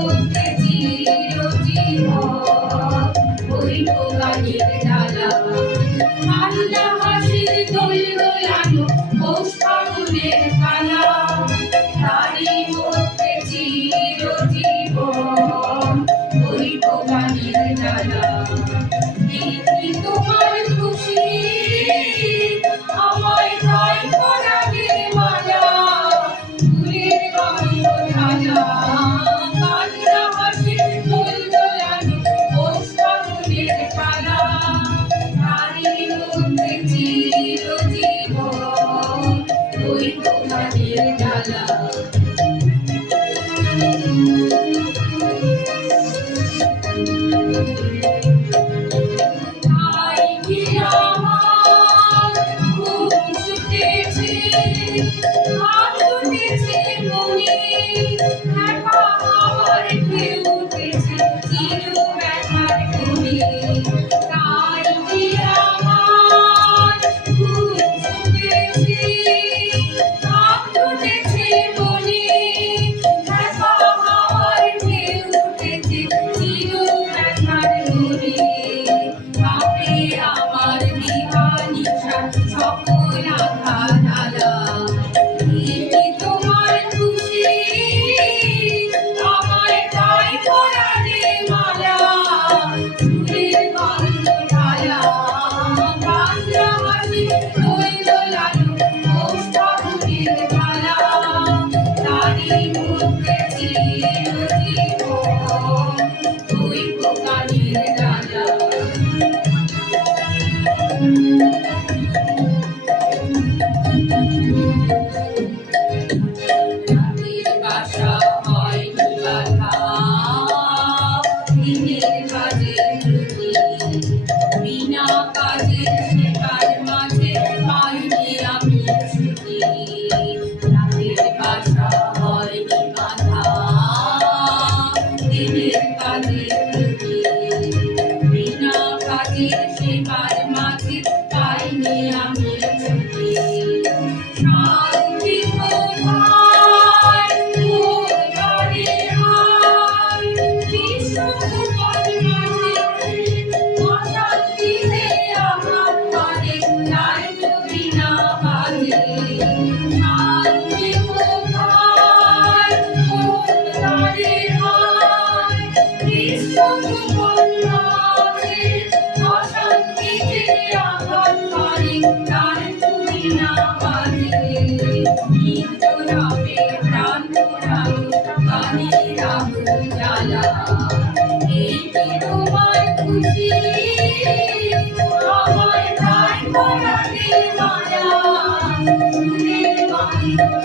মধ্যে চিরজীবন ওই তো গানের ডালা ঠান্ডা হাসির দোল দোলানো পৌষ ফাগুনের পালা তারই মধ্যে চিরজীবন ওই তো গানের ডালা দেখি তোমার খুশি আমায় তাই পরাগে মালা ফুলের গন্ধ ঢালা কান্না হাসির দোল দোলানো পৌষ ফাগুনের পালা তারই মধ্যে চিরজীবন ওই তো গানের ডালা খুশি